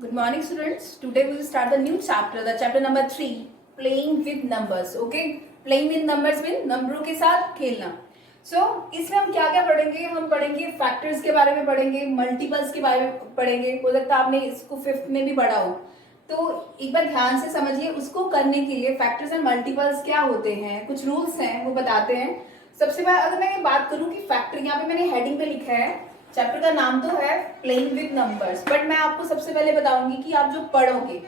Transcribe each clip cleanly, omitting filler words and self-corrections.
Good morning, students. Today we will start the new chapter, the chapter number 3, playing with numbers. Okay, playing with numbers mean नंबरों के साथ खेलना. So इसमें हम क्या क्या पढ़ेंगे? हम पढ़ेंगे फैक्टर्स के बारे में पढ़ेंगे, मल्टीपल्स के बारे में पढ़ेंगे. हो सकता है आपने इसको फिफ्थ में भी पढ़ा हो. तो एक बार ध्यान से समझिए. उसको करने के लिए फैक्टर्स एंड मल्टीपल्स क्या होते हैं, कुछ रूल्स हैं वो बताते हैं. सबसे पहले अगर मैं बात करूं कि फैक्टर, यहाँ पे मैंने हेडिंग पे लिखा है, चैप्टर का नाम तो है प्लेइंग विद नंबर्स, बट मैं आपको सबसे पहले बताऊंगी कि आप जो पढ़ोगे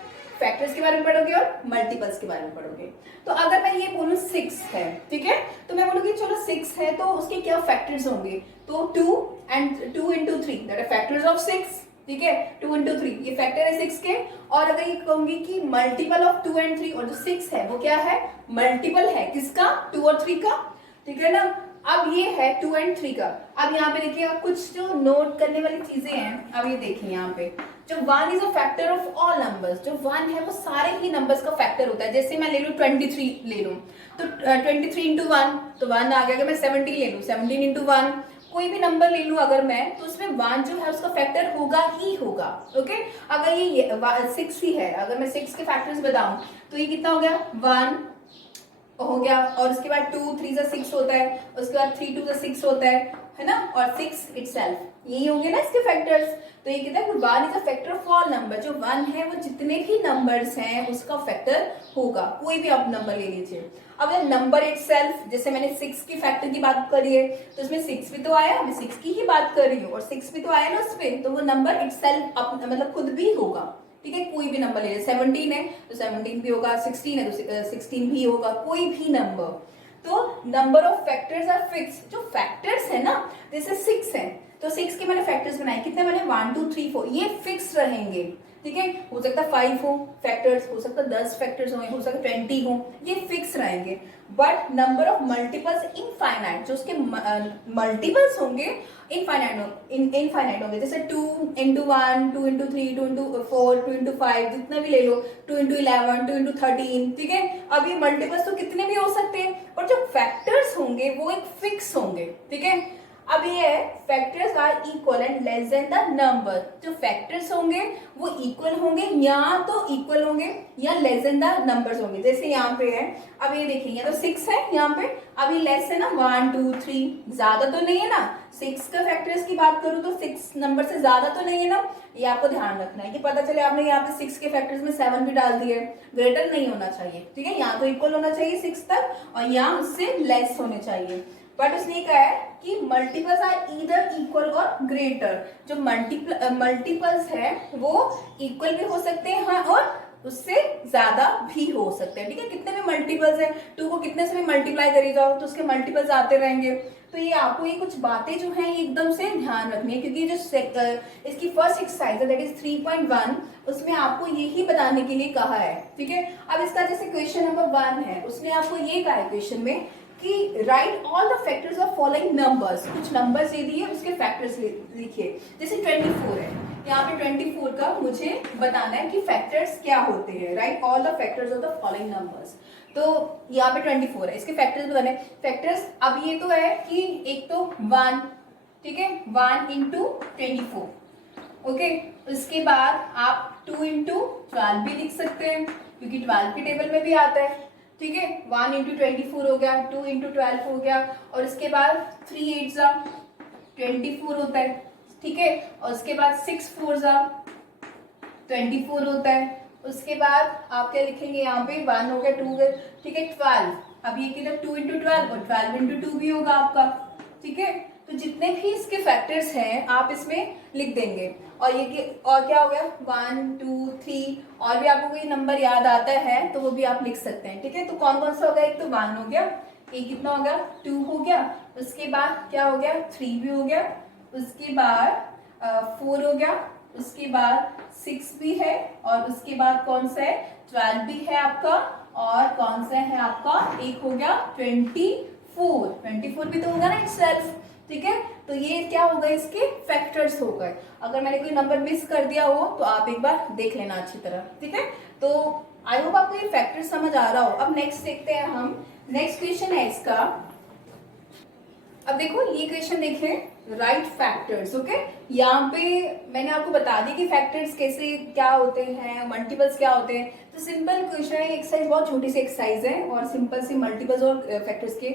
फैक्टर्स के बारे में पढ़ोगे और मल्टीपल्स के बारे में पढ़ोगे. तो अगर मैं ये बोलूं 6 है, ठीक है, तो मैं बोलूंगी चलो 6 है तो उसके क्या फैक्टर्स होंगे. तो 2 and 2 into 3 that are factors of 6. ठीक है, 2 into 3 ये फैक्टर है 6 के. और अगर ये कहूंगी कि मल्टीपल ऑफ 2 and 3, और जो 6 है वो क्या है, मल्टीपल है किसका, 2 और 3 का. ठीक है ना. अब ये है 2 and 3 का. अब यहाँ पे देखिए कुछ जो नोट करने वाली चीजें हैं. अब ये देखिए यहाँ पे जो 1 is a factor of all numbers. जो 1 है वो सारे ही नंबर्स का फैक्टर होता है. जैसे मैं ले लूं 23 ले लूं तो 23 into 1 तो 1 आ गया. अगर मैं 17 ले लूं 17 into 1, कोई भी नंबर ले लूं अगर मैं, तो उसमें 1 जो है उसका फैक्टर होगा ही होगा. ओके, अगर ये 6 ही है, अगर मैं 6 के फैक्टर्स बताऊं तो ये कितना हो गया, 1 हो गया. और उसके बाद 2 3 से 6 होता है, उसके बाद 3 2 से 6 होता है ना. और 6 इटसेल्फ, यही होंगे ना इसके फैक्टर्स. तो ये कहता है 1 is a factor of all number. जो 1 है वो जितने भी नंबर्स हैं उसका फैक्टर होगा. कोई भी आप नंबर ले लीजिए. अब नंबर इटसेल्फ, जैसे मैंने 6 की फैक्टर की बात करी है तो इसमें 6 भी तो आया, मैं 6 की ही बात कर रही हूँ, और 6 भी तो आया ना उसमें, तो वो नंबर इटसेल्फ मतलब खुद भी होगा. ठीक है, कोई भी नंबर ले लीजिए. 17 है तो 17 भी होगा, 16 है तो 16 भी होगा, कोई भी नंबर. तो number of factors are fix. जो फैक्टर्स है ना, जैसे 6 है तो 6 के मैंने फैक्टर्स बनाए, कितने मैंने 1 2 3 4, ये फिक्स रहेंगे. ठीक है, हो सकता है 5 हो फैक्टर्स, हो सकता है 10 फैक्टर्स हो सकता है 20 हो, ये फिक्स रहेंगे. But number of multiples infinite, जो उसके मल्टीपल्स होंगे इनफाइनाइट होंगे. जैसे 2 into 1 2 into 3 2 into 4 2 into 5, जितना भी ले लो, 2 into 11 2 into 13. ठीक है, अब ये मल्टीपल्स तो कितने भी हो सकते हैं, और जो फैक्टर्स होंगे वो एक फिक्स होंगे. ठीक है, अब ये है factors are equal and less than the number. जो फैक्टर्स होंगे वो इक्वल होंगे, या तो इक्वल होंगे या लेस देन द नंबर्स होंगे. जैसे यहाँ पे है, अब ये देखिए यहाँ तो 6 है यहाँ पे, अब ये लेस है ना 1 2 3, ज्यादा तो नहीं है ना. 6 का फैक्टर्स की बात करूं तो 6 नंबर से ज्यादा तो नहीं है ना. ये आपको ध्यान रखना है कि पता चले आपने यहाँ पे 6 के फैक्टर्स में 7 भी डाल दिए, ग्रेटर नहीं होना चाहिए. ठीक है, यहाँ तो इक्वल होना चाहिए 6 तक, और यहाँ उससे लेस होने चाहिए. बट उसने कहा है कि मल्टीपल्स आर ईदर इक्वल और ग्रेटर. जो मल्टीपल्स है वो इक्वल भी हो सकते हैं, हाँ, और उससे ज्यादा भी हो सकते हैं. ठीक है, कितने भी मल्टीपल्स है, 2 को कितने से भी मल्टीप्लाई करी जाओ तो उसके मल्टीपल्स आते रहेंगे. तो ये आपको ये कुछ बातें जो हैं ये एकदम से ध्यान रखनी है, क्योंकि जो इसकी फर्स्ट एक्सरसाइज है दैट इज 3.1, उसमें आपको यही बताने के लिए कहा है. ठीक है, अब इसका जैसे क्वेश्चन नंबर 1 है, उसने आपको ये कहा है क्वेश्चन में कि right all the factors of following numbers. कुछ नंबर्स दे दिए, उसके फैक्टर्स लिखिए. जैसे 24 है, यहाँ पे 24 का मुझे बताना है कि फैक्टर्स क्या होते हैं. Right all the factors of the following numbers. तो यहाँ पे 24 है, इसके फैक्टर्स बताने. फैक्टर्स अब ये तो है कि एक तो 1, ठीक है, 1 into 24. ओके, उसके बाद आप 2 into 12 भी लिख सकते हैं, क्योंकि 12 के टेबल में भी आता है. ठीक है, 1 into 24 हो गया, 2 into 12 हो गया, और इसके बाद 3 8 24 होता है. ठीक है, और उसके बाद 6 4 24 होता है. उसके बाद आप क्या लिखेंगे, यहाँ पे 1 हो गया, 2 हो गया, ठीक है, 12. अब ये किधर 2 into 12 और 12 into 2 भी होगा आपका. ठीक है, तो जितने भी इसके फैक्टर्स हैं आप इसमें लिख देंगे. और ये और क्या हो गया, 1 2 3, और भी आपको कोई नंबर याद आता है तो वो भी आप लिख सकते हैं. ठीक है, तो कौन कौन सा हो गया, एक तो 1 हो गया, एक कितना हो गया, 2 हो गया, उसके बाद क्या हो गया, 3 भी हो गया, उसके बाद 4 हो गया, उसके बाद 6 भी है, और उसके बाद कौन सा है, 12 भी है आपका, और कौन सा है आपका, एक हो गया 24 भी तो होगा ना इटसेल्फ. ठीक है, तो ये क्या हो गए, इसके फैक्टर्स हो गए. अगर मैंने कोई नंबर मिस कर दिया हो तो आप एक बार देख लेना अच्छी तरह. ठीक है, तो आई होप आपको ये फैक्टर समझ आ रहा हो. अब नेक्स्ट देखते हैं हम. नेक्स्ट क्वेश्चन है इसका. अब देखो ये क्वेश्चन देखें, राइट फैक्टर्स। ओके, यहाँ पे मैंने आपको बता दी कि फैक्टर्स कैसे क्या होते हैं, मल्टीपल्स क्या होते हैं। तो सिंपल क्वेश्चन है, एक्सरसाइज बहुत छोटी सी एक्सरसाइज है और सिंपल सी मल्टीपल्स और फैक्टर्स के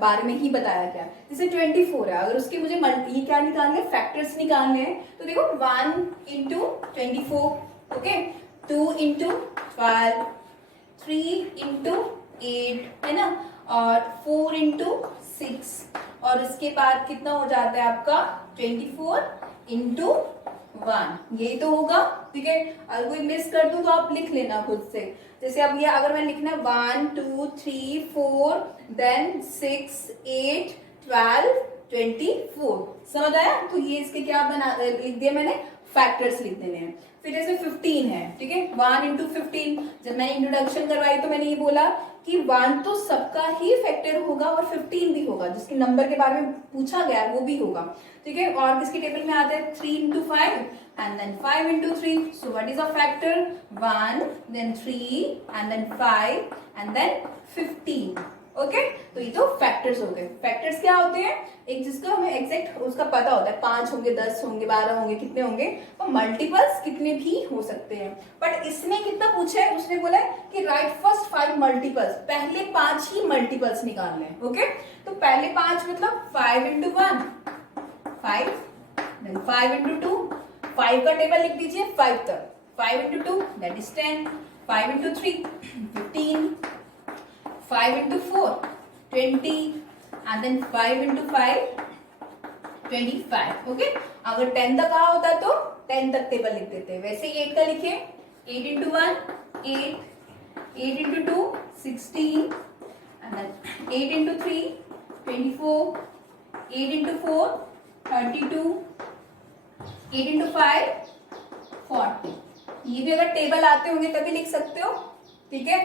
बारे में ही बताया गया। जैसे 24 है, अगर उसके मुझे ये क्या निकालने हैं, फैक्टर्स निकालने हैं, तो देखो 1 इंटू 24, ओके, 2 इंटू 12, 3 इंटू 8 है ना, और 4 इंटू 6, और इसके बाद कितना हो जाता है आपका 24 इंटू 1, यही तो होगा। ठीक है, अगर कोई मिस कर दूं तो आप लिख लेना खुद से। जैसे अब ये अगर मैं लिखना 1 2 3 4 देन 6 8 12 24, समझ आया। तो ये इसके क्या बना लिख दिया मैंने, फैक्टर्स लिख देने हैं। फिर जैसे 15 है, ठीक है, 1 इंटू 15, जब मैंने इंट्रोडक्शन करवाई तो मैंने ये बोला कि 1 तो सबका ही फैक्टर होगा और 15 भी होगा, जिसके नंबर के बारे में पूछा गया वो भी होगा। ठीक है, और किसकी टेबल में आता है 3 into 5 and then 5 into 3, so what is a factor 1 then 3 and then 5 and then 15। Okay, तो ये तो फैक्टर्स हो गए। फैक्टर्स क्या होते हैं, एक जिसका हमें एग्जैक्ट उसका पता होता है, 5 होंगे 10 होंगे 12 होंगे कितने होंगे, और मल्टीपल्स कितने भी हो सकते हैं। बट इसने कितना पूछा है, उसने बोला है कि राइट फर्स्ट 5 मल्टीपल्स, पहले 5 ही मल्टीपल्स निकालने हैं। ओके, तो पहले 5 मतलब 5 इंटू 1 5, देन 5 इंटू 2, 5 का टेबल लिख दीजिए 5 तक, 5 into 2 that is 10, 5 into 3 15, 5 into 4 20 and then 5 into 5 25। Okay, अगर 10 तक आ होता तो 10 तक टेबल लिख देते हैं। वैसे 8 का लिखिए, 8 into 1 8, 8 into 2 16 and then 8 into 3 24, 8 into 4 32, 8 into 5 40। ये भी अगर टेबल आते होंगे तभी लिख सकते हो। ठीक है,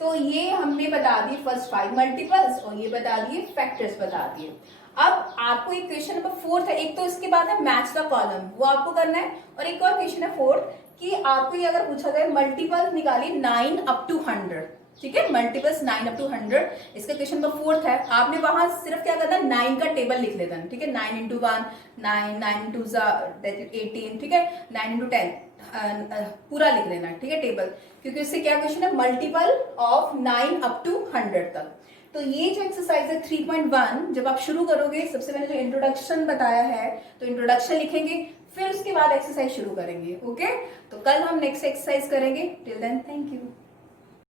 तो ये हमने बता दिए फर्स्ट 5 मल्टीपल्स और ये बता दिए फैक्टर्स बता दिए। अब आपको एक क्वेश्चन नंबर 4 है, एक तो इसके बाद है मैच द कॉलम, वो आपको करना है, और एक और क्वेश्चन है 4 कि आपको ये अगर पूछा जाए मल्टीपल्स निकालिए 9 up to 100। ठीक है, मल्टीपल्स 9 up to 100, इसका क्वेश्चन नंबर 4 है। आपने वहां सिर्फ क्या करना है, 9 का टेबल लिख लेना है। ठीक है, 9 into 1 9, 9 into 18, ठीक है, 9 into 10 पूरा लिख लेना है। ठीक है, टेबल, क्योंकि इससे क्या क्वेश्चन है, मल्टीपल ऑफ 9 up to 100 तक। तो ये जो एक्सरसाइज है 3.1, जब आप शुरू करोगे, सबसे पहले जो इंट्रोडक्शन बताया है तो इंट्रोडक्शन लिखेंगे, फिर उसके बाद एक्सरसाइज शुरू करेंगे। ओके, तो कल हम नेक्स्ट एक्सरसाइज करेंगे। Till then thank you.